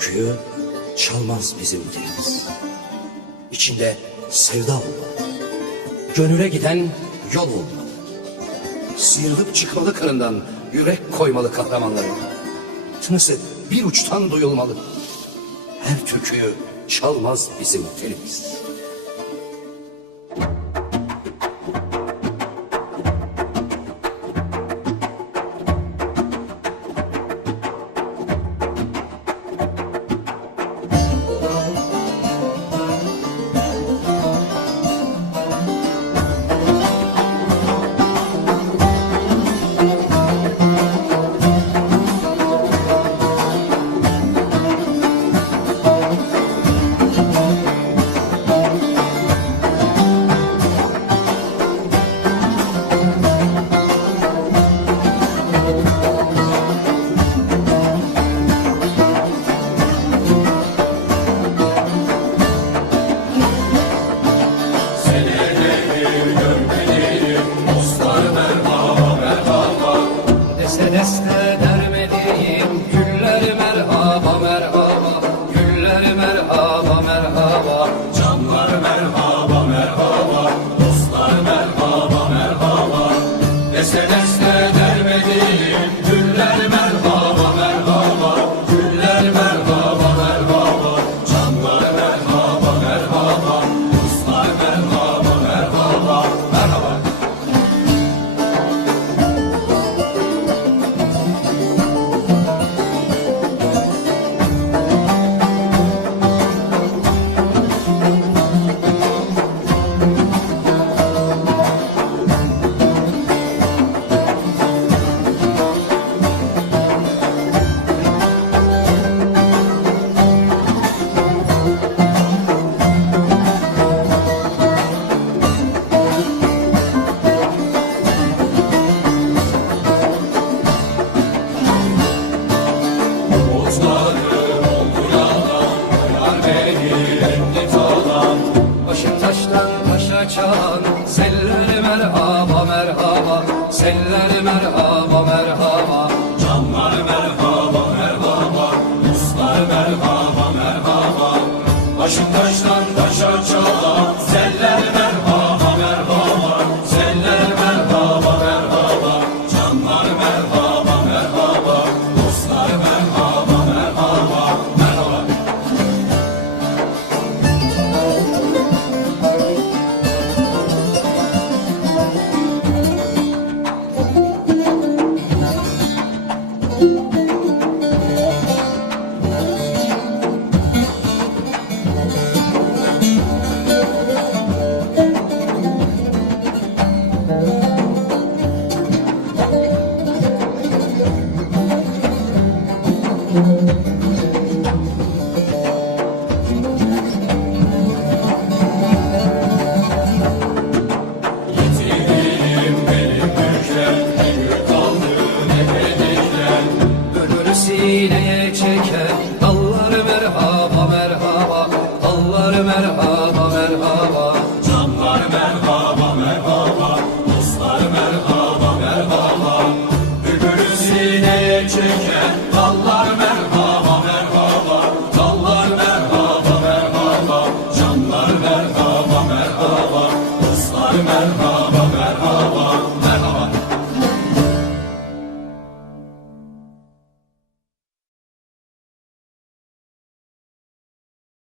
türküyü çalmaz bizim dilimiz. İçinde sevda olmalı. Gönüle giden yol olmalı. Sıyrılıp çıkmalı kanından yürek koymalı kahramanların. Tınısı bir uçtan duyulmalı. Her türküyü çalmaz bizim telimiz. Deste dermediğim güller merhaba merhaba. Güller merhaba merhaba kaçan Senle merhaba merhaba. Senle merhaba merhaba. Canlar merhaba merhaba. Dostlar merhaba merhaba. Başım taştan taş